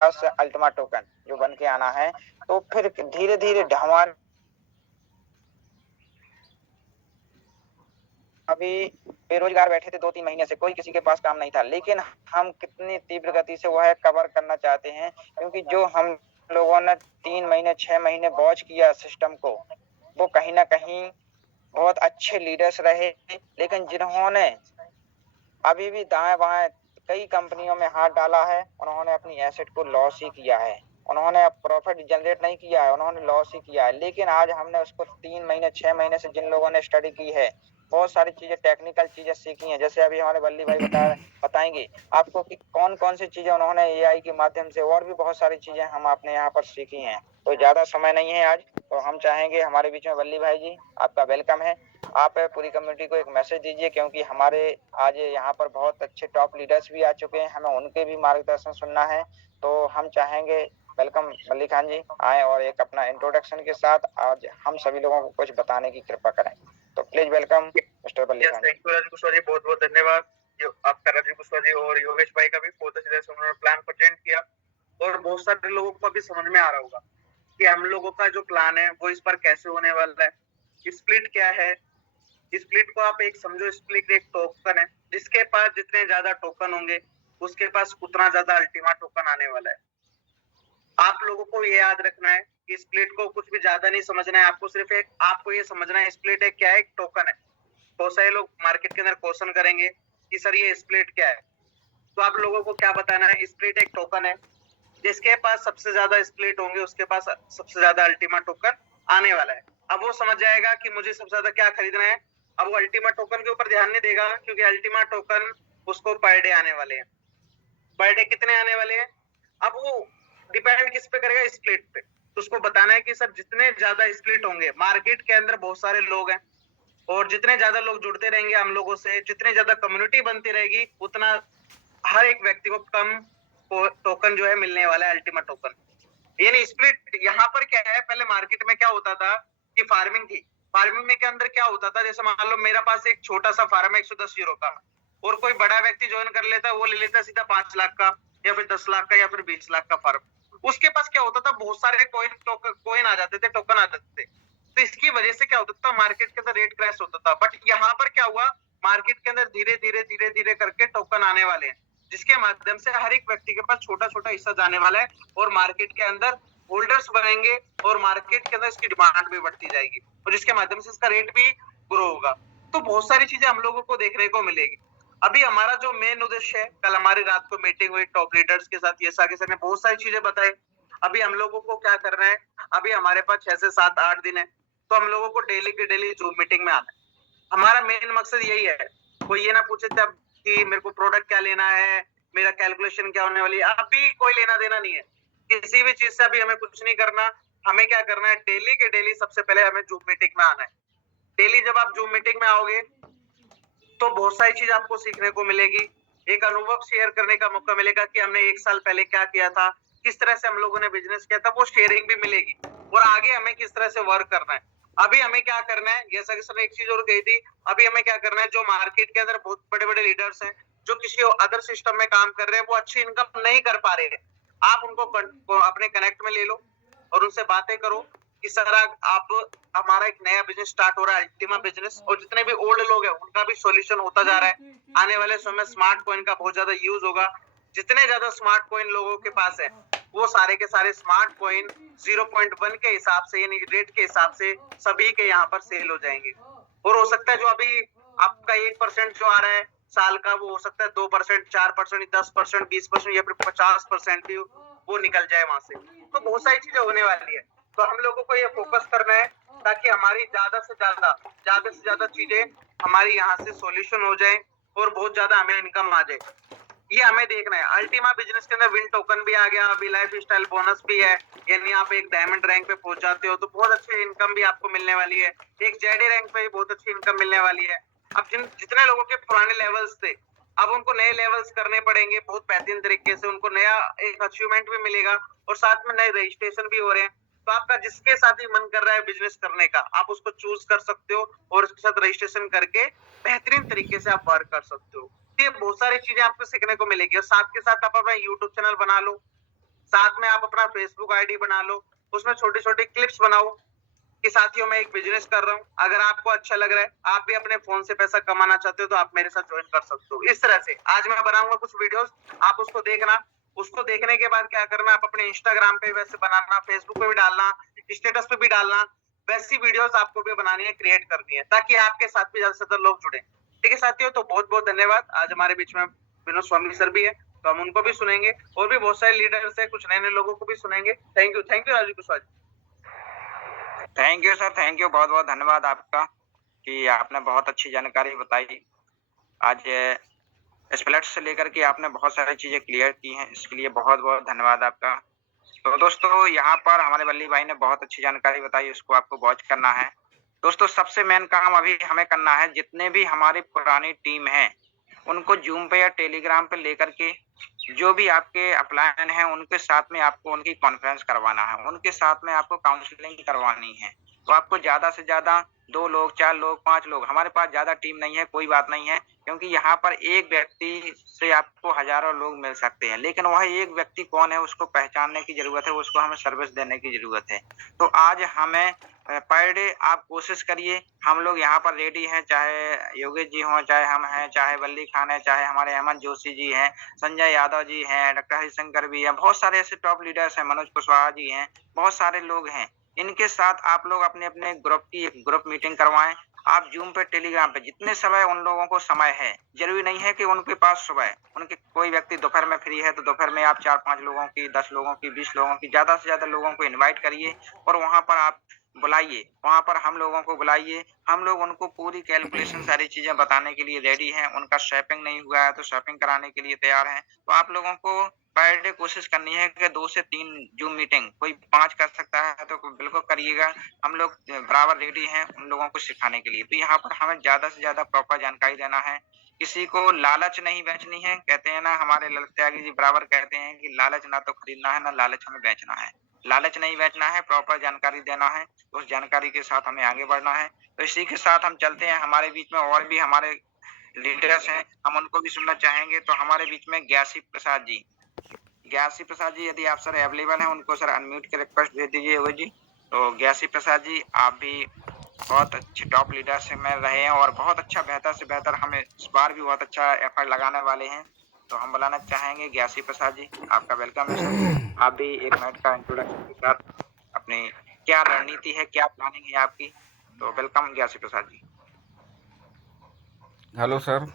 पास Ultima token जो बन के आना है, तो फिर धीरे धीरे ढहवान अभी बेरोजगार बैठे थे 2-3 महीने से, कोई किसी के पास काम नहीं था, लेकिन हम कितनी तीव्र गति से वह कवर करना चाहते हैं, क्योंकि जो हम लोगों ने 3 महीने 6 महीने वॉच किया सिस्टम को, वो कहीं ना कहीं बहुत अच्छे लीडर्स रहे, लेकिन जिन्होंने अभी भी दाएं बाएं कई कंपनियों में हाथ डाला है, उन्होंने अपनी एसेट को लॉस ही किया है, उन्होंने प्रॉफिट जनरेट नहीं किया है, उन्होंने लॉस ही किया है। लेकिन आज हमने उसको 3 महीने 6 महीने से जिन लोगों ने स्टडी की है, बहुत सारी चीजें टेक्निकल चीजें सीखी हैं, जैसे अभी हमारे बल्ली भाई बताएंगे आपको कि कौन कौन सी चीजें उन्होंने एआई के माध्यम से, और भी बहुत सारी चीजें हम अपने यहाँ पर सीखी हैं। तो ज्यादा समय नहीं है आज, तो हम चाहेंगे हमारे बीच में बल्ली भाई जी, आपका वेलकम है। आप पूरी कम्युनिटी को एक मैसेज दीजिए, क्योंकि हमारे आज यहाँ पर बहुत अच्छे टॉप लीडर्स भी आ चुके हैं, हमें उनके भी मार्गदर्शन सुनना है। तो हम चाहेंगे वेलकम बल्ली खान जी आए और एक अपना इंट्रोडक्शन के साथ आज हम सभी लोगों को कुछ बताने की कृपा करें। तो प्लीज वेलकम मिस्टर बल्ली खान। थैंक यू राजीव कुशवाहा जी, बहुत बहुत धन्यवाद। आपका राजीव कुशवाहा जी और योगेश भाई का भी बहुत अच्छे तरह से उन्होंने प्लान प्रेजेंट किया, और बहुत सारे लोगों को अभी समझ में आ रहा होगा कि हम लोगों का जो प्लान है वो इस बार कैसे होने वाला है। स्प्लिट क्या है? स्प्लिट को आप एक समझो, स्प्लिट एक टोकन है, जिसके पास जितने ज्यादा टोकन होंगे उसके पास उतना ज्यादा अल्टीमा टोकन आने वाला है। आप लोगों को ये याद रखना है कि स्प्लिट को कुछ भी ज्यादा नहीं समझना है, आपको सिर्फ आपको ये समझना है स्प्लिट एक क्या है, एक टोकन है। बहुत सारे लोग मार्केट के अंदर क्वेश्चन करेंगे कि सर ये स्प्लिट क्या है, तो आप लोगों को क्या बताना है, स्प्लिट एक टोकन है, जिसके पास सबसे ज्यादा स्प्लिट होंगे उसके पास सबसे ज्यादा अल्टीमा टोकन आने वाला है। अब वो समझ जाएगा कि मुझे सबसे ज्यादा क्या खरीदना है। अब वो अल्टीमा टोकन के ऊपर ध्यान नहीं देगा, क्योंकि अल्टीमा टोकन उसको पर डे आने वाले हैं। पर डे कितने आने वाले हैं? अब वो डिपेंड किस पे करेगा, स्प्लिट पे। तो उसको बताना है कि सर जितने ज्यादा स्प्लिट होंगे, मार्केट के अंदर बहुत सारे लोग हैं, और जितने ज्यादा लोग जुड़ते रहेंगे हम लोगों से, जितने ज्यादा कम्युनिटी बनती रहेगी, उतना हर एक व्यक्ति को कम टोकन जो है मिलने वाला है, अल्टीमा टोकन। यानी स्प्लिट यहाँ पर क्या है, पहले मार्केट में क्या होता था कि फार्मिंग थी। फार्मिंग में के अंदर क्या होता था, जैसे मान लो मेरा पास एक छोटा सा फार्म है 110 यूरो का, और कोई बड़ा व्यक्ति ज्वाइन कर लेता, वो ले लेता सीधा 5 लाख का, या फिर 10 लाख का, या फिर 20 लाख का फार्म। उसके पास क्या होता था, बहुत सारे कोइन आ जाते थे, टोकन आ जाते थे। तो इसकी वजह से क्या होता था, मार्केट के अंदर रेट क्रैश होता था। बट यहाँ पर क्या हुआ, मार्केट के अंदर धीरे धीरे धीरे धीरे करके टोकन आने वाले हैं, जिसके माध्यम से हर एक व्यक्ति के पास छोटा छोटा हिस्सा जाने वाला है, और मार्केट के अंदर होल्डर्स बनेंगे, और मार्केट के अंदर इसकी डिमांड भी बढ़ती जाएगी, और जिसके माध्यम से इसका रेट भी ग्रो होगा। तो बहुत सारी चीजें हम लोगों को देखने को मिलेगी। अभी हमारा जो मेन उद्देश्य है, कल हमारी रात को मीटिंग हुई टॉप लीडर्स के साथ, ये सर ने बहुत सारी चीजें बताई। अभी हम लोगों को क्या करना है, अभी हमारे पास 6 से 7-8 दिन है, तो हम लोगों को डेली के डेली जूम मीटिंग में आना है। हमारा मेन मकसद यही है, कोई ये ना पूछे तब कि मेरे को प्रोडक्ट क्या लेना है, मेरा कैलकुलेशन क्या होने वाली है, अभी कोई लेना देना नहीं है किसी भी चीज से। अभी हमें कुछ नहीं करना, हमें क्या करना है, डेली के डेली सबसे पहले हमें जूम मीटिंग में आना है। डेली जब आप जूम मीटिंग में आओगे तो बहुत सारी चीज आपको सीखने को मिलेगी, एक अनुभव शेयर करने का मौका मिलेगा कि हमने 1 साल पहले क्या किया था, किस तरह से हम लोगों ने बिजनेस किया था, वो शेयरिंग भी मिलेगी, और आगे हमें किस तरह से वर्क करना है। अभी हमें क्या करना है, जैसा कि सर एक चीज और कही थी, अभी हमें क्या करना है, जो मार्केट के अंदर बहुत बड़े बड़े लीडर्स हैं, जो किसी अदर सिस्टम में काम कर रहे हैं, वो अच्छी इनकम नहीं कर पा रहे हैं, आप उनको अपने कनेक्ट में ले लो और उनसे बातें करो कि सर आप, हमारा एक नया बिजनेस स्टार्ट हो रहा है, अल्टीमा बिजनेस, और जितने भी ओल्ड लोग हैं उनका भी सॉल्यूशन होता जा रहा है। आने वाले समय में स्मार्ट कॉइन का बहुत ज्यादा यूज होगा। जितने ज्यादा स्मार्ट कॉइन लोगों के पास है, वो सारे के सारे स्मार्ट कॉइन 0.1 के हिसाब से, यानी रेट के हिसाब से सभी के यहाँ पर सेल हो जाएंगे। और हो सकता है जो अभी आपका 1% जो आ रहा है साल का, वो हो सकता है 2%, 4%, 10%, 20%, या फिर 50% भी वो निकल जाए वहां से। तो बहुत सारी चीजें होने वाली है, तो हम लोगों को ये फोकस करना है ताकि हमारी ज्यादा से ज्यादा चीजें हमारी यहाँ से सॉल्यूशन हो जाए, और बहुत ज्यादा हमें इनकम आ जाए, ये हमें देखना है। अल्टीमा बिजनेस के अंदर विन टोकन भी आ गया, अभी लाइफ स्टाइल बोनस भी है, यानी आप एक डायमंड रैंक पे पहुंच जाते हो तो बहुत अच्छी इनकम भी आपको मिलने वाली है, एक जेडी रैंक पे भी बहुत अच्छी इनकम मिलने वाली है। अब जितने लोगों के पुराने लेवल्स थे, अब उनको नए लेवल्स करने पड़ेंगे बहुत बेहतरीन तरीके से, उनको नया एक अचीवमेंट भी मिलेगा, और साथ में नए रजिस्ट्रेशन भी हो रहे हैं। तो आपका जिसके साथ ही मन कर रहा है बिजनेस करने का, आप उसको चूज कर सकते हो, और उसके साथ रजिस्ट्रेशन करके बेहतरीन तरीके से आप वर्क कर सकते हो। ये बहुत सारी चीजें आपको सीखने को मिलेगी, और साथ के साथ आप अपना यूट्यूब चैनल बना लो, साथ में आप अपना फेसबुक आईडी बना लो, उसमें छोटी-छोटी क्लिप्स बनाओ कि साथियों मैं एक बिज़नेस कर रहा हूँ, अगर आपको अच्छा लग रहा है, आप भी अपने फ़ोन से पैसा कमाना चाहते हो तो आप मेरे साथ जॉइन कर सकते हो। इस तरह से आज मैं बनाऊँगा कुछ वीडियोज़, आप उसको देखना, उसको देखने के बाद क्या करना, आप अपने इंस्टाग्राम पे वैसे बनाना, फेसबुक पे भी डालना, स्टेटस पे भी डालना, वैसी वीडियोज़ आपको भी बनानी है, क्रिएट करनी है, ताकि आपके साथ भी ज़्यादा से ज़्यादा लोग जुड़ें। ठीक है साथियों, तो बहुत-बहुत धन्यवाद। आज हमारे बीच में विनोद स्वामी सर भी हैं, तो हम उनको भी सुनेंगे और भी बहुत सारे लीडर्स हैं, कुछ नए-नए लोगों को भी सुनेंगे। Thank you Rajeev Kushwaha ji. Thank you sir, thank you, बहुत-बहुत धन्यवाद आपका कि आपने बहुत अच्छी जानकारी बताई। आज स्प्लिट से लेकर के आपने बहुत सारी चीज़ें क्लियर की हैं, इसके लिए बहुत-बहुत धन्यवाद आपका। तो दोस्तों यहाँ पर हमारे बल्ली भाई ने बहुत अच्छी जानकारी बताई, उसको आपको वॉच करना है। दोस्तों सबसे मेन काम अभी हमें करना है, जितने भी हमारी पुरानी टीम है, उनको ज़ूम पे या टेलीग्राम पे लेकर के जो भी आपके अपलायन हैं, उनके साथ में आपको उनकी कॉन्फ्रेंस करवाना है, उनके साथ में आपको काउंसलिंग करवानी है। तो आपको ज़्यादा से ज़्यादा 2 लोग, 4 लोग, 5 लोग, हमारे पास ज़्यादा टीम नहीं है, कोई बात नहीं है, क्योंकि यहाँ पर एक व्यक्ति से आपको हज़ारों लोग मिल सकते हैं, लेकिन वह एक व्यक्ति कौन है उसको पहचानने की ज़रूरत है, उसको हमें सर्विस देने की ज़रूरत है। तो आज हमें पर डे आप कोशिश करिए, हम लोग यहाँ पर रेडी हैं, चाहे योगेश जी हों, चाहे हम हैं, चाहे वल्ली खान है, चाहे हमारे हेमंत जोशी जी हैं, संजय यादव जी हैं, डॉक्टर हरिशंकर भी हैं, बहुत सारे ऐसे टॉप लीडर्स हैं, मनोज कुशवाहा जी हैं, बहुत सारे लोग हैं। इनके साथ आप लोग अपने-अपने ग्रुप की एक ग्रुप मीटिंग करवाएँ। आप ज़ूम पे, टेलीग्राम पे जितने समय उन लोगों को समय है, ज़रूरी नहीं है कि उनके पास सुबह है। उनके कोई व्यक्ति दोपहर में फ्री है, तो दोपहर में आप 4-5 लोगों की, 10 लोगों की, 20 लोगों की, ज़्यादा से ज़्यादा लोगों को इनवाइट करिए और वहाँ पर आप बुलाइए, वहाँ पर हम लोगों को बुलाइए। हम लोग उनको पूरी कैलकुलेशन सारी चीज़ें बताने के लिए रेडी हैं। उनका शॉपिंग नहीं हुआ है, तो शॉपिंग कराने के लिए तैयार हैं। तो आप लोगों को पर डे कोशिश करनी है कि 2 से 3 ज़ूम मीटिंग, कोई 5 कर सकता है तो बिल्कुल करिएगा। हम लोग बराबर रेडी हैं उन लोगों को सिखाने के लिए। तो यहाँ पर हमें ज़्यादा से ज़्यादा प्रॉपर जानकारी देना है। किसी को लालच नहीं बेचनी है। कहते हैं ना, हमारे ललित त्यागी जी बराबर कहते हैं कि लालच ना तो खरीदना है, ना लालच हमें बेचना है। लालच नहीं बेचना है, प्रॉपर जानकारी देना है, उस जानकारी के साथ हमें आगे बढ़ना है। तो इसी के साथ हम चलते हैं। हमारे बीच में और भी हमारे लीडर्स हैं, हम उनको भी सुनना चाहेंगे। तो हमारे बीच में ग्यासी प्रसाद जी, यदि आप सर अवेलेबल हैं, उनको सर अनम्यूट के रिक्वेस्ट भेज दीजिए योगेश जी। तो ग्यासी प्रसाद जी, आप भी बहुत अच्छे टॉप लीडरशिप में रहे हैं और बहुत अच्छा, बेहतर से बेहतर, हम इस बार भी बहुत अच्छा एफर्ट लगाने वाले हैं। तो हम बुलाना चाहेंगे ग्यासी प्रसाद जी, आपका वेलकम है सर। आप भी 1 मिनट का इंट्रोडक्शन के साथ अपनी क्या रणनीति है, क्या प्लानिंग है आपकी? तो welcome ग्यासी Prasad ji. Hello sir,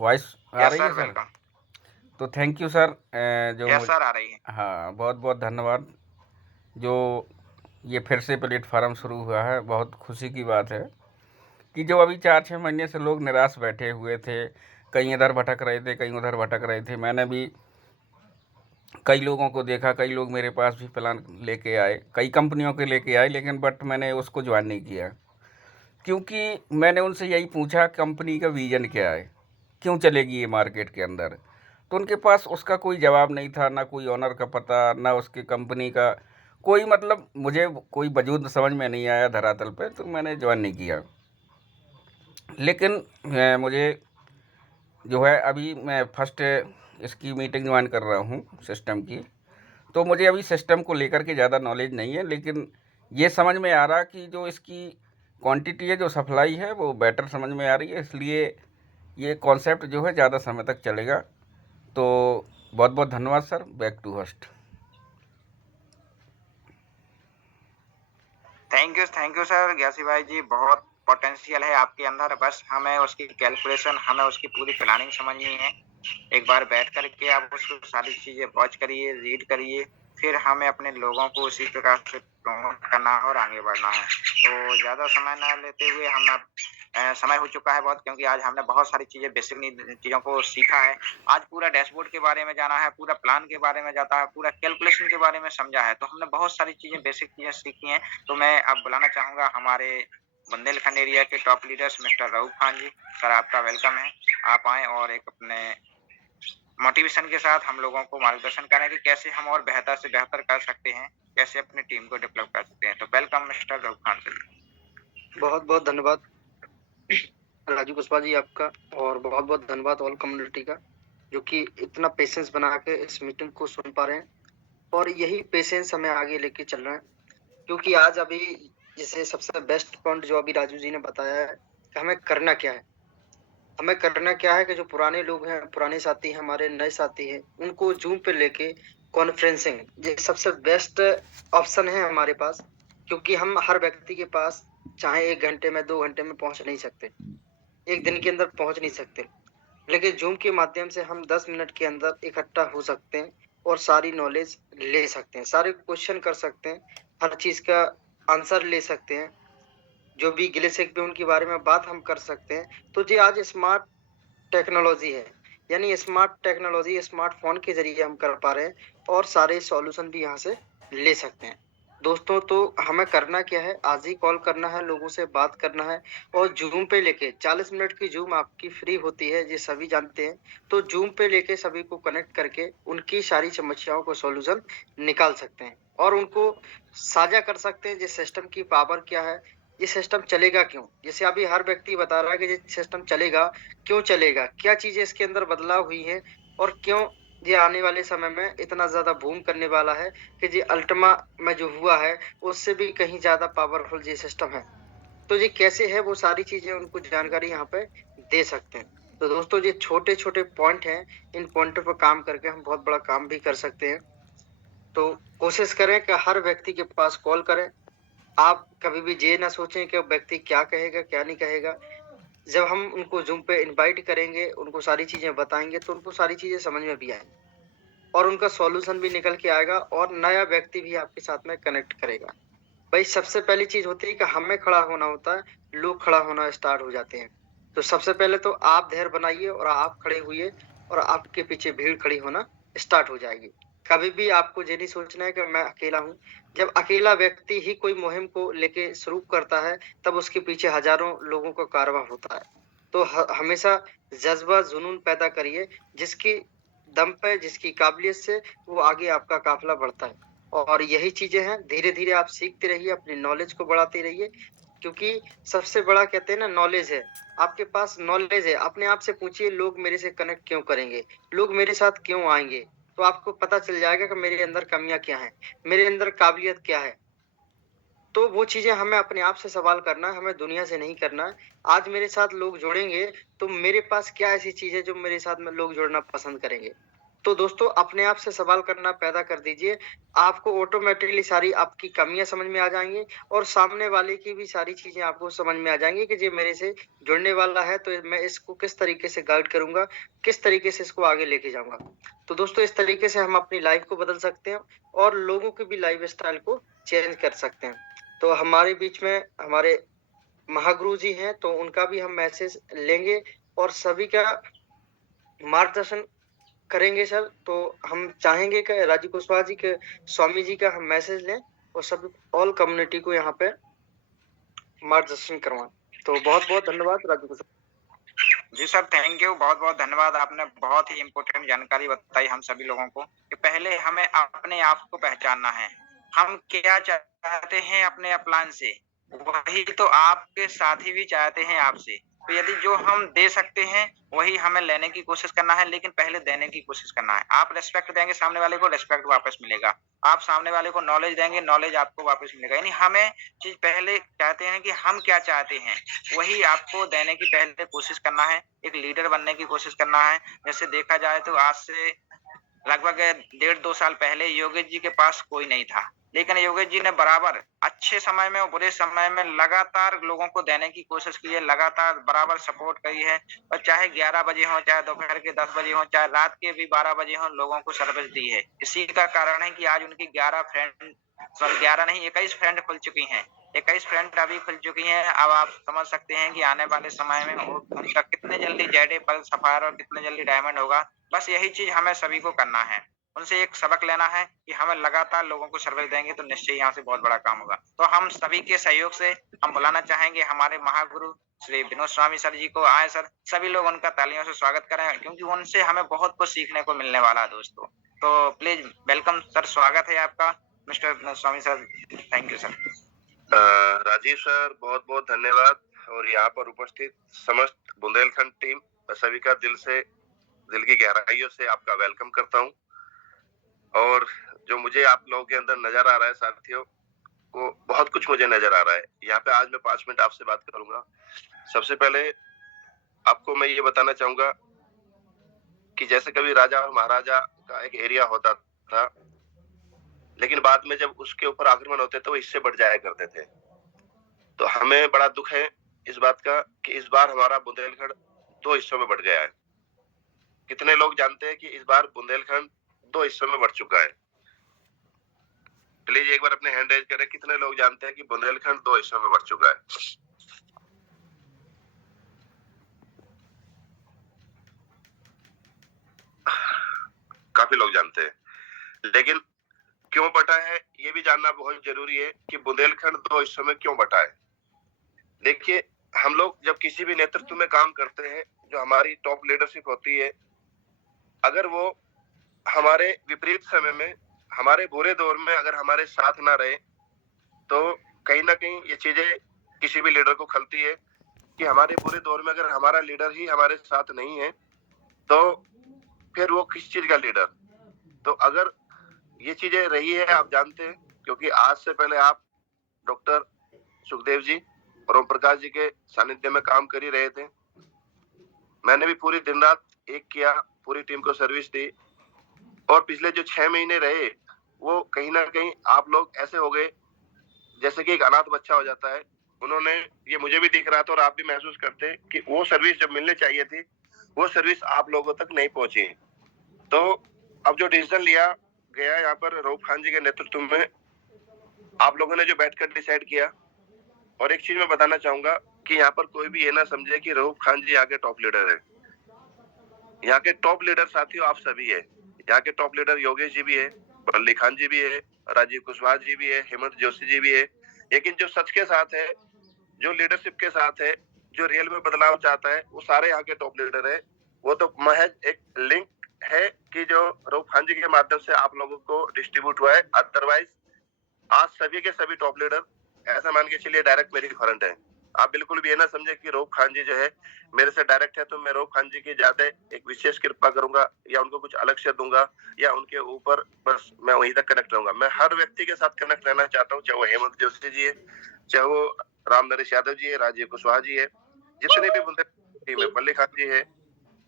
voice आ यस रही है सर, सर? वेलकम। तो थैंक यू सर। जो यस सर, आ रही है। हाँ, बहुत बहुत धन्यवाद। जो ये फिर से प्लेटफार्म शुरू हुआ है, बहुत खुशी की बात है कि जो अभी 4-6 महीने से लोग निराश बैठे हुए थे, कहीं इधर भटक रहे थे, कहीं उधर भटक रहे थे। मैंने भी कई लोगों को देखा, कई लोग मेरे पास भी प्लान लेके आए, कई कंपनियों के लेके आए, लेकिन बट मैंने उसको ज्वाइन नहीं किया, क्योंकि मैंने उनसे यही पूछा कंपनी का विज़न क्या है, क्यों चलेगी ये मार्केट के अंदर। तो उनके पास उसका कोई जवाब नहीं था, ना कोई ओनर का पता, ना उसकी कंपनी का कोई, मतलब मुझे कोई वजूद समझ में नहीं आया धरातल पे, तो मैंने ज्वाइन नहीं किया। लेकिन मुझे जो है, अभी मैं फर्स्ट इसकी मीटिंग ज्वाइन कर रहा हूँ सिस्टम की, तो मुझे अभी सिस्टम को लेकर के ज़्यादा नॉलेज नहीं है, लेकिन ये समझ में आ रहा कि जो इसकी क्वांटिटी है, जो सप्लाई है, वो बेटर समझ में आ रही है, इसलिए ये कॉन्सेप्ट जो है ज़्यादा समय तक चलेगा। तो बहुत बहुत धन्यवाद sir. Back to host. Thank you sir Gyasi भाई जी, बहुत पोटेंशियल है आपके अंदर, बस हमें उसकी कैलकुलेशन, हमें उसकी पूरी प्लानिंग समझनी है। एक बार बैठ करके आप उसको सारी चीज़ें वॉच करिए, रीड करिए, फिर हमें अपने लोगों को उसी प्रकार से प्रमोट करना है और आगे बढ़ना है। तो ज़्यादा समय ना लेते हुए हम अब समय हो चुका है बहुत, क्योंकि आज हमने बहुत सारी चीज़ें, बेसिक चीज़ों को सीखा है। आज पूरा डैशबोर्ड के बारे में जाना है, पूरा प्लान के बारे में जाता है, पूरा कैलकुलेशन के बारे में समझा है। तो हमने बहुत सारी चीज़ें, बेसिक चीज़ें सीखी हैं। तो मैं अब बुलाना चाहूँगा हमारे बुंदेलखंड एरिया के top leaders mister Rauf Khan ji. Sir, आपका वेलकम है। आप आएँ और एक अपने मोटिवेशन के साथ हम लोगों को मार्गदर्शन करें कि कैसे हम और बेहतर से बेहतर कर सकते हैं, कैसे अपनी टीम को डेवलप कर सकते हैं। तो welcome mister Rauf Khan sir. बहुत बहुत धन्यवाद राजीव कुशवाहा जी आपका, और बहुत बहुत धन्यवाद ऑल कम्युनिटी का। जो कि इतना पेशेंस बना के इस मीटिंग को सुन पा रहे हैं और यही पेशेंस हमें आगे लेके चल रहा है। क्योंकि आज अभी जैसे सबसे बेस्ट पॉइंट जो अभी राजू जी ने बताया है कि हमें करना क्या है। हमें करना क्या है कि जो पुराने लोग हैं, पुराने साथी हैं, हमारे नए साथी हैं, उनको ज़ूम पे लेके कॉन्फ्रेंसिंग ये सबसे बेस्ट ऑप्शन है हमारे पास। क्योंकि हम हर व्यक्ति के पास चाहे 1 घंटे में, 2 घंटे में पहुँच नहीं सकते। 1 दिन के अंदर पहुँच नहीं सकते। लेकिन ज़ूम के माध्यम से हम 10 मिनट के अंदर इकट्ठा हो सकते हैं और सारी नॉलेज ले सकते हैं, सारे क्वेश्चन कर सकते हैं, हर चीज़ का आंसर ले सकते हैं, जो भी गिले-शिकवे पे उनके बारे में बात हम कर सकते हैं। तो जी आज स्मार्ट टेक्नोलॉज़ी है, यानी स्मार्ट टेक्नोलॉज़ी स्मार्टफ़ोन के ज़रिए हम कर पा रहे हैं और सारे सॉल्यूशन भी यहाँ से ले सकते हैं। दोस्तों तो हमें करना क्या है, आज ही कॉल करना है, लोगों से बात करना है और ज़ूम पे लेके 40 मिनट की ज़ूम आपकी फ्री होती है, ये सभी जानते हैं। तो ज़ूम पे लेके सभी को कनेक्ट करके उनकी सारी समस्याओं को सॉल्यूशन निकाल सकते हैं और उनको साझा कर सकते हैं, जिस सिस्टम की पावर क्या है, ये सिस्टम चलेगा क्यों? जैसे अभी हर व्यक्ति बता रहा है कि ये सिस्टम चलेगा, क्यों चलेगा? क्या चीज़ें इसके अंदर बदलाव हुई हैं और क्यों ये आने वाले समय में इतना ज़्यादा बूम करने वाला है कि ये अल्टीमा में जो हुआ है, उससे भी कहीं ज़्यादा पावरफुल ये सिस्टम है। तो ये कैसे है वो सारी चीज़ें उनको जानकारी यहाँ पे दे सकते हैं। तो दोस्तों ये छोटे-छोटे पॉइंट हैं, इन पॉइंटों पे काम करके हम बहुत बड़ा काम भी कर सकते हैं। तो कोशिश करें कि हर व्यक्ति के पास कॉल करें। आप कभी भी ये ना सोचें कि व्यक्ति क्या कहेगा, क्या नहीं कहेगा। जब हम उनको ज़ूम पे इनवाइट करेंगे, उनको सारी चीज़ें बताएँगे, तो उनको सारी चीज़ें समझ में भी आएँगी और उनका सॉल्यूशन भी निकल के आएगा और नया व्यक्ति भी आपके साथ में कनेक्ट करेगा। भाई सबसे पहली चीज़ होती है कि हमें खड़ा होना होता है, लोग खड़ा होना स्टार्ट हो जाते हैं। तो सबसे पहले तो आप धैर्य बनाइए और आप खड़े होइए और आपके पीछे भीड़ खड़ी होना स्टार्ट हो जाएगी। कभी भी आपको ये नहीं सोचना है कि मैं अकेला हूँ। जब अकेला व्यक्ति ही कोई मुहिम को लेके शुरू करता है, तब उसके पीछे हज़ारों लोगों का कारवां होता है। तो हमेशा जज़्बा, जुनून पैदा करिए, जिसकी दम पे, जिसकी काबिलियत से वो आगे आपका काफ़िला बढ़ता है। और यही चीज़ें हैं, धीरे-धीरे आप सीखते रहिए, अपनी नॉलेज को बढ़ाते रहिए, क्योंकि सबसे बड़ा कहते हैं ना नॉलेज है। आपके पास नॉलेज है, अपने आप से पूछिए लोग मेरे से कनेक्ट क्यों करेंगे? लोग मेरे साथ क्यों आएँगे? तो आपको पता चल जाएगा कि मेरे अंदर कमियाँ क्या हैं, मेरे अंदर काबिलियत क्या है। तो वो चीज़ें हमें अपने आप से सवाल करना है, हमें दुनिया से नहीं करना है। आज मेरे साथ लोग जुड़ेंगे, तो मेरे पास क्या ऐसी चीज़ है जो मेरे साथ में लोग जुड़ना पसंद करेंगे? तो दोस्तों अपने आप से सवाल करना पैदा कर दीजिए, आपको ऑटोमैटिकली सारी आपकी कमियाँ समझ में आ जाएँगी और सामने वाले की भी सारी चीज़ें आपको समझ में आ जाएँगी कि ये मेरे से जुड़ने वाला है, तो मैं इसको किस तरीके से गाइड करूँगा, किस तरीके से इसको आगे लेके जाऊँगा। तो दोस्तों इस तरीके से हम अपनी लाइफ़ को बदल सकते हैं और लोगों की भी लाइफ़स्टाइल को चेंज कर सकते हैं। तो हमारे बीच में हमारे महागुरु जी हैं, तो उनका भी हम मैसेज लेंगे और सभी का मार्गदर्शन करेंगे सर। तो हम चाहेंगे कि राजीव कुशवाहा जी के स्वामी जी का हम मैसेज लें और सभी ऑल कम्युनिटी को यहाँ पे मार्गदर्शन करवाएँ। तो बहुत-बहुत धन्यवाद राजीव कुशवाहा। जी सर, थैंक यू। बहुत-बहुत धन्यवाद। आपने बहुत ही इम्पोर्टेंट जानकारी बताई हम सभी लोगों को कि पहले हमें अपने आप को पहचानना है। हम क्या चाहते हैं अपने प्लान से, वही तो आपके साथी भी चाहते हैं आपसे। तो यदि जो हम दे सकते हैं, वही हमें लेने की कोशिश करना है, लेकिन पहले देने की कोशिश करना है। आप रिस्पेक्ट देंगे सामने वाले को, रिस्पेक्ट वापस मिलेगा। आप सामने वाले को नॉलेज देंगे, नॉलेज आपको वापस मिलेगा। यानी हमें चीज़ पहले चाहते हैं कि हम क्या चाहते हैं, वही आपको देने की पहले कोशिश करना है, एक लीडर बनने की कोशिश करना है। जैसे देखा जाए तो आज से लगभग 1.5-2 साल पहले योगेश जी के पास कोई नहीं था, लेकिन योगेश जी ने बराबर अच्छे समय में और बुरे समय में लगातार लोगों को देने की कोशिश की है, लगातार बराबर सपोर्ट करी है और चाहे 11 बजे हो, चाहे दोपहर के 10 बजे हो, चाहे रात के भी 12 बजे हो, लोगों को सर्विस दी है। इसी का कारण है कि आज उनकी 11 फ्रेंड, सॉरी 11 नहीं 21 फ्रेंड खुल चुकी हैं। 21 फ्रेंड अभी खुल चुकी हैं। अब आप समझ सकते हैं कि आने वाले समय में उनका कितने जल्दी जेड पल्स सफायर और कितने जल्दी डायमंड होगा। बस यही चीज़ हमें सभी को करना है। उनसे एक सबक लेना है कि हमें लगातार लोगों को सर्विस देंगे तो निश्चय यहाँ से बहुत बड़ा काम होगा। तो हम सभी के सहयोग से हम बुलाना चाहेंगे हमारे महागुरु श्री विनोद स्वामी सर जी को। आए सर, सभी लोग उनका तालियों से स्वागत करें, क्योंकि उनसे हमें बहुत कुछ सीखने को मिलने वाला है दोस्तों। तो प्लीज वेलकम सर, स्वागत है आपका mister Swami sir. Thank you sir. Rajeev sir बहुत-बहुत धन्यवाद और यहाँ पर उपस्थित समस्त बुंदेलखंड टीम सभी का दिल से दिल की गहराइयों से आपका वेलकम करता हूँ। और जो मुझे आप लोगों के अंदर नजर आ रहा है साथियों, वो बहुत कुछ मुझे नजर आ रहा है। यहाँ पे आज मैं 5 मिनट आपसे बात करूंगा। सबसे पहले आपको मैं ये बताना चाहूंगा कि जैसे कभी राजा और महाराजा का एक एरिया होता था, लेकिन बाद में जब उसके ऊपर आक्रमण होते तो वो इससे बढ़ जाया करते थे। तो हमें बड़ा दुख है इस बात का कि इस बार हमारा बुंदेलखंड 2 हिस्सों में बढ़ गया है। कितने लोग जानते हैं कि इस बार बुंदेलखंड 2 हिस्सों में बढ़ चुका है? प्लीज एक बार अपने हैंड रेज करें, कितने लोग जानते हैं कि बुंदेलखंड 2 हिस्सों में बढ़ चुका है? काफी लोग जानते हैं, लेकिन क्यों बटा है ये भी जानना बहुत जरूरी है कि बुंदेलखंड 2 हिस्सों में क्यों बटा है। देखिए, हम लोग जब किसी भी नेतृत्व में काम करते हैं, जो हमारी टॉप लीडरशिप होती है, अगर वो हमारे विपरीत समय में, हमारे बुरे दौर में अगर हमारे साथ ना रहे, तो कहीं ना कहीं ये चीजें किसी भी लीडर को खलती है कि हमारे बुरे दौर में अगर हमारा लीडर ही हमारे साथ नहीं है, तो फिर वो किस चीज का लीडर। तो अगर ये चीजें रही है, आप जानते हैं, क्योंकि आज से पहले आप डॉक्टर सुखदेव जी और ओम प्रकाश जी के सानिध्य में काम कर ही रहे थे। मैंने भी पूरी दिन रात एक किया, पूरी टीम को सर्विस दी, और पिछले जो 6 महीने रहे, वो कहीं ना कहीं आप लोग ऐसे हो गए जैसे कि एक अनाथ बच्चा हो जाता है। उन्होंने, ये मुझे भी दिख रहा था और आप भी महसूस करते कि वो सर्विस जब मिलने चाहिए थी, वो सर्विस आप लोगों तक नहीं पहुंची। तो अब जो डिसीजन लिया गया यहाँ पर रऊफ खान जी के नेतृत्व में, आप लोगों ने जो बैठकर डिसाइड किया, और एक चीज मैं बताना चाहूंगा कि यहाँ पर कोई भी ये ना समझे कि रऊफ खान जी यहाँ के टॉप लीडर है। यहाँ के टॉप लीडर साथियों आप सभी है। यहाँ के टॉप लीडर योगेश जी भी है, बल्ली खान जी भी है, राजीव कुशवाहा जी भी है, हेमंत जोशी जी भी है। लेकिन जो सच के साथ है, जो लीडरशिप के साथ है, जो रियल में बदलाव चाहता है, वो सारे यहाँ के टॉप लीडर है। वो तो महज एक लिंक है कि जो रऊफ खान जी के माध्यम से आप लोगों को डिस्ट्रीब्यूट हुआ है। अदरवाइज आज सभी के सभी टॉप लीडर ऐसा मान के चलिए डायरेक्ट मेरी फ्रंट है। आप बिल्कुल भी ये ना समझे कि रऊफ खान जी जो है मेरे से डायरेक्ट है, तो मैं रऊफ खान जी की ज्यादा एक विशेष कृपा करूंगा या उनको कुछ अलग से दूंगा या उनके ऊपर बस मैं वहीं तक कनेक्ट रहूंगा। मैं हर व्यक्ति के साथ कनेक्ट रहना चाहता हूँ, चाहे वो हेमंत जोशी जी है, चाहे वो राम नरेश यादव जी है, राजीव कुशवाहा जी है, जितने भी बुंदेलखंड टीम है, बल्ली खान जी है,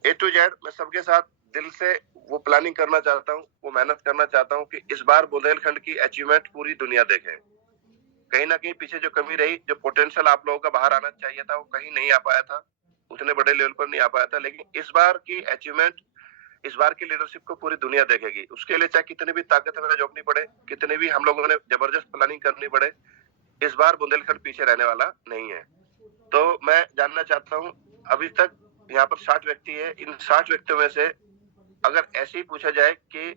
A to Z मैं सबके साथ दिल से वो प्लानिंग करना चाहता हूँ, वो मेहनत करना चाहता हूँ कि इस बार बुंदेलखंड की अचीवमेंट पूरी दुनिया देखे। कहीं ना कहीं पीछे जो कमी रही, जो पोटेंशियल आप लोगों का बाहर आना चाहिए था, वो कहीं नहीं आ पाया था, उतने बड़े लेवल पर नहीं आ पाया था। लेकिन इस बार की अचीवमेंट, इस बार की लीडरशिप को पूरी दुनिया देखेगी। उसके लिए चाहे कितनी भी ताकत हमें झोंकनी पड़े, कितने भी हम लोगों ने जबरदस्त प्लानिंग करनी पड़े, इस बार बुंदेलखंड पीछे रहने वाला नहीं है। तो मैं जानना चाहता हूँ, अभी तक यहाँ पर 60 व्यक्ति है, इन 60 व्यक्तियों में से अगर ऐसे ही पूछा जाए कि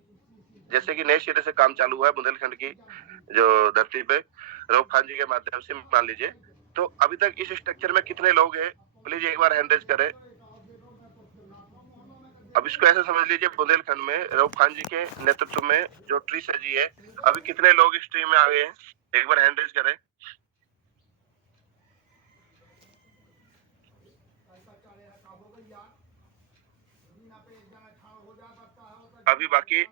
जैसे कि नए सिरे से काम चालू हुआ है बुंदेलखंड की जो धरती पे रऊफ खान जी के माध्यम से, मान लीजिए, तो अभी तक इस स्ट्रक्चर में कितने लोग हैं? प्लीज एक बार हैंड रेज करें। अब इसको ऐसे समझ लीजिए, बुंदेलखंड में रऊफ खान जी के नेतृत्व में जो ट्री सजी है, अभी कितने लोग इस ट्री में आ गए हैं? एक बार हैंड रेज करें। अभी बाकी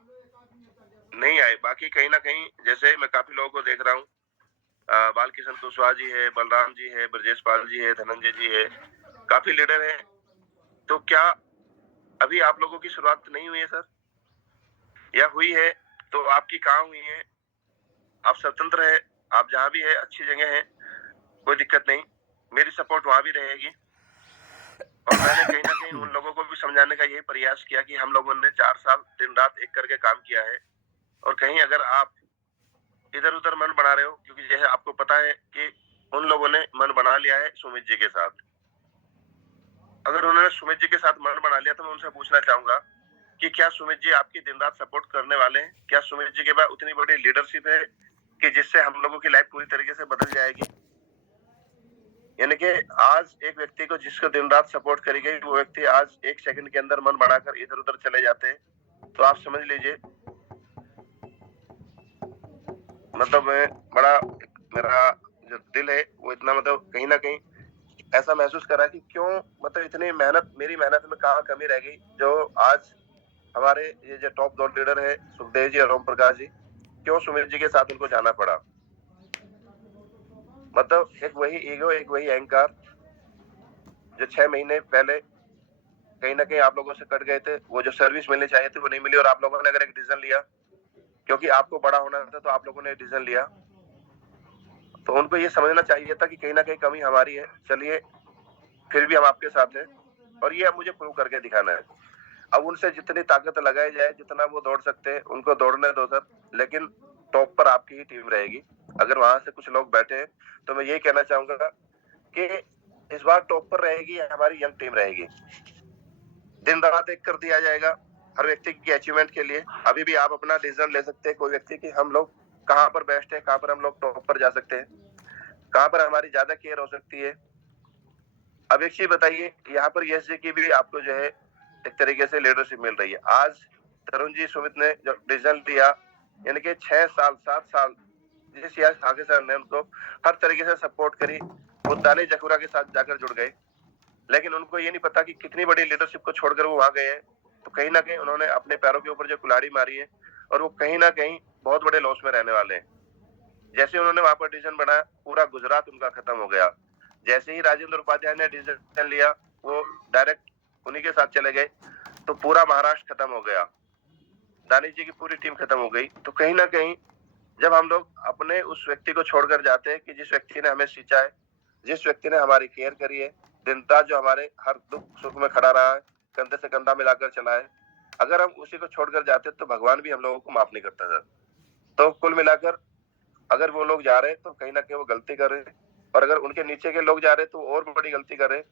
नहीं आए। बाकी कहीं ना कहीं जैसे मैं काफी लोगों को देख रहा हूँ, बाल किशन कुशवाहा जी है, बलराम जी है, ब्रजेश पाल जी है, धनंजय जी है, काफी लीडर है। तो क्या अभी आप लोगों की शुरुआत नहीं हुई है सर, या हुई है तो आपकी कहाँ हुई है? आप स्वतंत्र है, आप जहाँ भी है अच्छी जगह है, कोई दिक्कत नहीं, मेरी सपोर्ट वहां भी रहेगी। और मैंने कहीं ना कहीं उन लोगों को भी समझाने का यही प्रयास किया कि हम लोगों ने 4 साल दिन रात एक करके काम किया है, और कहीं अगर आप इधर उधर मन बना रहे हो, क्योंकि जैसे आपको पता है कि उन लोगों ने मन बना लिया है सुमित जी के साथ। अगर उन्होंने सुमित जी के साथ मन बना लिया, तो मैं उनसे पूछना चाहूंगा कि क्या सुमित जी आपकी दिन रात सपोर्ट करने वाले हैं? क्या सुमित जी के पास उतनी बड़ी लीडरशिप है कि जिससे हम लोगों की लाइफ पूरी तरीके से बदल जाएगी? यानी कि आज एक व्यक्ति को जिसको दिन रात सपोर्ट करी गई, वो व्यक्ति आज एक सेकंड के अंदर मन बनाकर इधर उधर चले जाते हैं। तो आप समझ लीजिए, मतलब बड़ा मेरा जो दिल है वो इतना, मतलब कहीं ना कहीं ऐसा महसूस करा कि क्यों मतलब इतनी मेहनत, मेरी मेहनत में कहाँ कमी रह गई, जो आज हमारे ये जो टॉप 2 लीडर है सुखदेव जी और ओम प्रकाश जी, क्यों सुमित जी के साथ उनको जाना पड़ा। मतलब एक वही ईगो, एक वही अहंकार जो 6 महीने पहले कहीं ना कहीं आप लोगों से कट गए थे, वो जो सर्विस मिलनी चाहिए थी वो नहीं मिली, और आप लोगों ने अगर एक डिसीजन लिया, क्योंकि आपको बड़ा होना था तो आप लोगों ने डिसीजन लिया, तो उनको ये समझना चाहिए था कि कहीं ना कहीं कमी हमारी है। चलिए फिर भी हम आपके साथ हैं, और ये अब मुझे प्रूव करके दिखाना है। अब उनसे जितनी ताकत लगाई जाए, जितना वो दौड़ सकते हैं उनको दौड़ने दो सर, लेकिन टॉप पर आपकी ही टीम रहेगी। अगर वहां से कुछ लोग बैठे हैं तो मैं यही कहना चाहूंगा कि इस बार टॉप पर रहेगी हमारी यंग टीम रहेगी। दिन रात एक कर दिया जाएगा हर व्यक्ति की अचीवमेंट के लिए। अभी भी आप अपना डिसीजन ले सकते हैं कोई व्यक्ति की, हम लोग कहाँ पर बेस्ट है, कहाँ पर हम लोग टॉप पर जा सकते हैं, कहाँ पर हमारी ज्यादा केयर हो सकती है। अब एक चीज बताइए, यहाँ पर यश जी की भी आपको जो है एक तरीके से लीडरशिप मिल रही है। आज तरुण जी सुमित ने जो डिसीजन लिया, यानी कि 6 साल 7 साल जिस यश आगे सर ने उनको हर तरीके से सपोर्ट करी, वो दानिश जखुरा के साथ जाकर जुड़ गए, लेकिन उनको ये नहीं पता कि कितनी बड़ी लीडरशिप को छोड़कर वो वहां गए हैं। तो कहीं ना कहीं उन्होंने अपने पैरों के ऊपर जो कुल्हाड़ी मारी है, और वो कहीं ना कहीं बहुत बड़े लॉस में रहने वाले हैं। जैसे उन्होंने वहां पर डिसीजन बनाया, पूरा गुजरात उनका खत्म हो गया। जैसे ही राजेंद्र उपाध्याय ने डिसीजन लिया, वो डायरेक्ट उन्हीं के साथ चले गए, तो पूरा महाराष्ट्र खत्म हो गया, दानिश जी की पूरी टीम खत्म हो गई। तो कहीं ना कहीं जब हम लोग अपने उस व्यक्ति को छोड़कर जाते हैं कि जिस व्यक्ति ने हमें सींचा है, जिस व्यक्ति ने हमारी केयर करी है, दिन रात जो हमारे हर दुख सुख में खड़ा रहा है, कंधे से कंधा मिलाकर चला है, अगर हम उसी को छोड़कर जाते तो भगवान भी हम लोगों को माफ नहीं करता सर। तो कुल मिलाकर अगर वो लोग जा रहे हैं तो कहीं ना कहीं वो गलती कर रहे हैं, और अगर उनके नीचे के लोग जा रहे हैं तो और बड़ी गलती कर रहे हैं,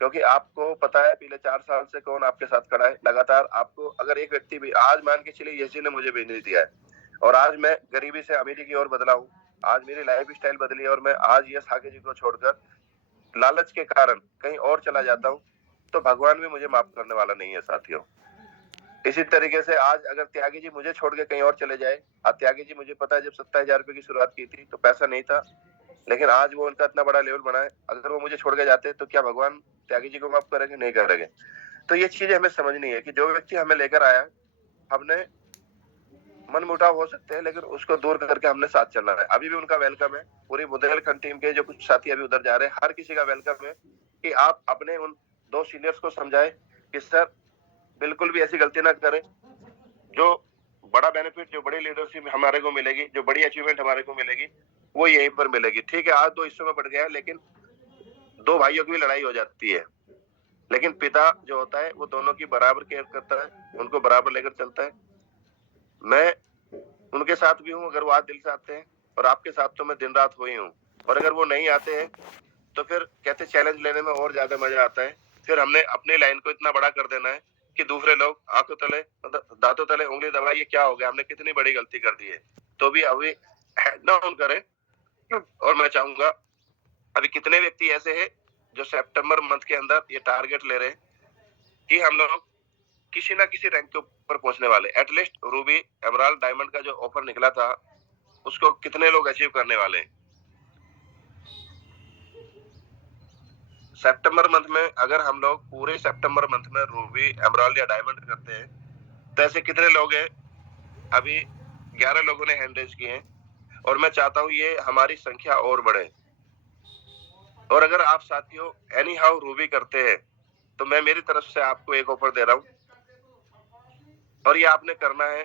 क्योंकि आपको पता है पिछले 4 साल से कौन आपके साथ खड़ा है लगातार। आपको अगर एक व्यक्ति भी आज मान के चलिए यश जी ने मुझे बिजनेस दिया है, और आज मैं गरीबी से अमीरी की ओर बदला हूँ, आज मेरी लाइफ स्टाइल बदली है, और मैं आज यश ठाकुर जी को छोड़कर लालच के कारण कहीं और चला जाता हूँ, तो भगवान भी मुझे माफ करने वाला नहीं है साथियों। इसी तरीके से आज अगर त्यागी जी मुझे छोड़ के कहीं और चले जाए, आज त्यागी जी मुझे पता है जब 27,000 रुपए की शुरुआत की थी तो पैसा नहीं था, लेकिन आज वो उनका इतना बड़ा लेवल बना है, अगर वो मुझे छोड़ के जाते तो क्या भगवान त्यागी जी को माफ करेंगे? नहीं करेंगे। तो ये चीजें हमें समझनी है कि जो व्यक्ति हमें लेकर आया, हमने मन मुटाव हो सकते हैं, लेकिन उसको दूर करके हमने साथ चलना है। अभी भी उनका वेलकम है, पूरी बुंदेलखंड टीम के जो कुछ साथी अभी उधर जा रहे हैं, हर किसी का वेलकम है कि आप अपने उन 2 सीनियर्स को समझाएं कि सर बिल्कुल भी ऐसी गलती ना करें। जो बड़ा बेनिफिट, जो बड़ी लीडरशिप हमारे को मिलेगी, जो बड़ी अचीवमेंट हमारे को मिलेगी, वो यहीं पर मिलेगी। ठीक है, आज 2 हिस्सों में बढ़ गया है, लेकिन 2 भाइयों की भी लड़ाई हो जाती है, लेकिन पिता जो होता है वो दोनों की बराबर केयर करता है, उनको बराबर लेकर चलता है। मैं उनके साथ भी हूँ अगर वो आज दिल से आते हैं, और आपके साथ तो मैं दिन रात हुई हूँ, और अगर वो नहीं आते हैं तो फिर कहते चैलेंज लेने में और ज्यादा मजा आता है। फिर हमने अपनी लाइन को इतना बड़ा कर देना है कि दूसरे लोग आंखों तले मतलब दांतों तले उंगली दबाए, ये क्या हो गया, हमने कितनी बड़ी गलती कर दी है। तो भी अभी हेड डाउन करें, और मैं चाहूंगा अभी कितने व्यक्ति ऐसे हैं जो सितंबर मंथ के अंदर ये टारगेट ले रहे हैं कि हम लोग किसी ना किसी रैंक के ऊपर पहुंचने वाले। एटलीस्ट रूबी, एमराल्ड, डायमंड का जो ऑफर निकला था उसको कितने लोग अचीव करने वाले हैं। सितंबर मंथ में अगर हम लोग पूरे सितंबर मंथ में रूबी, एमराल्ड या डायमंड करते हैं तो ऐसे कितने लोग हैं? अभी 11 लोगों ने हैंड रेज किए हैं, और मैं चाहता हूं ये हमारी संख्या और बढ़े। और अगर आप साथियों एनी हाउ रूबी करते हैं तो मैं मेरी तरफ से आपको एक ऑफर दे रहा हूं, और ये आपने करना है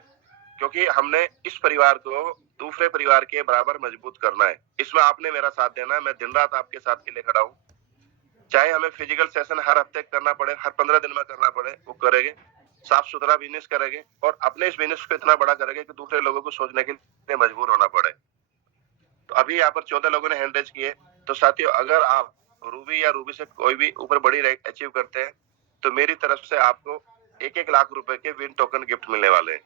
क्योंकि हमने इस परिवार को दूसरे परिवार के बराबर मजबूत करना है। इसमें आपने मेरा साथ देना है, मैं दिन रात आपके साथ के लिए खड़ा हूँ। चाहे हमें फिजिकल सेशन हर हफ्ते करना पड़े, हर 15 दिन में करना पड़े, वो करेंगे। साफ सुथरा बिजनेस करेंगे, और अपने इस बिजनेस को इतना बड़ा करेंगे कि दूसरे लोगों को सोचने के लिए मजबूर होना पड़े। तो अभी यहाँ पर 14 लोगों ने हैंड रेज किए। तो साथियों अगर आप रूबी या रूबी से कोई भी ऊपर बड़ी रैंक अचीव करते हैं तो मेरी तरफ से आपको 1-1 लाख रुपए के विन टोकन गिफ्ट मिलने वाले हैं।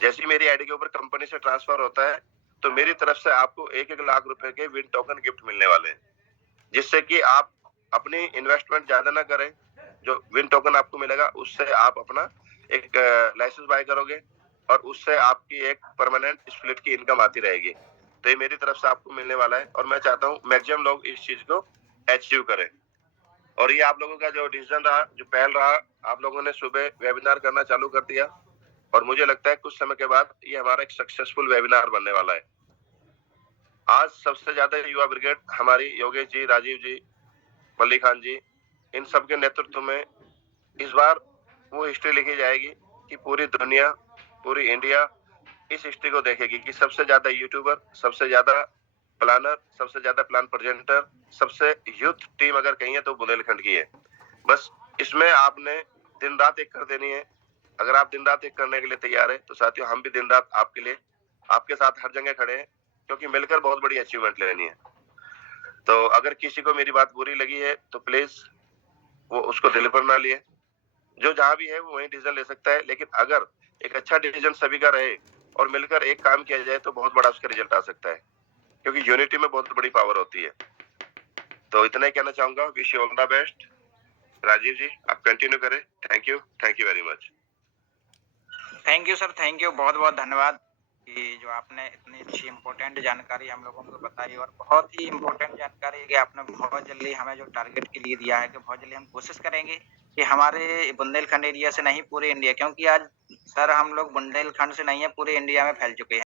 जैसे मेरी आईडी के ऊपर कंपनी से ट्रांसफर होता है तो मेरी तरफ से आपको 1-1 लाख रुपए के विन टोकन गिफ्ट मिलने वाले हैं, जिससे कि आप अपनी इन्वेस्टमेंट ज्यादा ना करें। जो विन टोकन आपको मिलेगा उससे आप अपना एक लाइसेंस बाय करोगे, और उससे आपकी एक परमानेंट स्प्लिट की इनकम आती रहेगी। तो ये मेरी तरफ से आपको मिलने वाला है, और मैं चाहता हूँ मैक्सिमम लोग इस चीज को अचीव करें। और ये आप लोगों का जो डिसीजन रहा, जो पहल रहा, आप लोगों ने सुबह वेबिनार करना चालू कर दिया और मुझे लगता है कुछ समय के बाद ये हमारा एक सक्सेसफुल वेबिनार बनने वाला है। आज सबसे ज्यादा युवा ब्रिगेड हमारी योगेश जी, राजीव जी, मल्ली खान जी, इन सब के नेतृत्व में इस बार वो हिस्ट्री लिखी जाएगी कि पूरी दुनिया, पूरी इंडिया इस हिस्ट्री को देखेगी कि सबसे ज्यादा यूट्यूबर, सबसे ज्यादा प्लानर, सबसे ज्यादा प्लान प्रेजेंटर, सबसे यूथ टीम अगर कहीं है तो बुंदेलखंड की है। बस इसमें आपने दिन रात एक कर देनी है। अगर आप दिन रात एक करने के लिए तैयार है तो साथियों हम भी दिन रात आपके लिए, आपके साथ हर जगह खड़े हैं, क्योंकि मिलकर बहुत बड़ी अचीवमेंट लेनी है। तो अगर किसी को मेरी बात बुरी लगी है तो प्लीज वो उसको दिल पर ना लिए। जो जहां भी है वो वही डिसीजन ले सकता है, लेकिन अगर एक अच्छा डिसीजन सभी का रहे और मिलकर एक काम किया जाए तो बहुत बड़ा उसका रिजल्ट आ सकता है, क्योंकि यूनिटी में बहुत बड़ी पावर होती है। तो इतना ही कहना चाहूंगा। Wish you all the best. Rajiv ji आप कंटिन्यू करें। Thank you very much. Thank you sir, thank you, बहुत बहुत धन्यवाद कि जो आपने इतनी अच्छी इम्पोर्टेंट जानकारी हम लोगों को बताई, और बहुत ही इम्पोर्टेंट जानकारी है कि आपने बहुत जल्दी हमें जो टारगेट के लिए दिया है कि बहुत जल्दी हम कोशिश करेंगे कि हमारे बुंदेलखंड एरिया से नहीं पूरे इंडिया, क्योंकि आज सर हम लोग बुंदेलखंड से नहीं है पूरे इंडिया में फैल चुके हैं।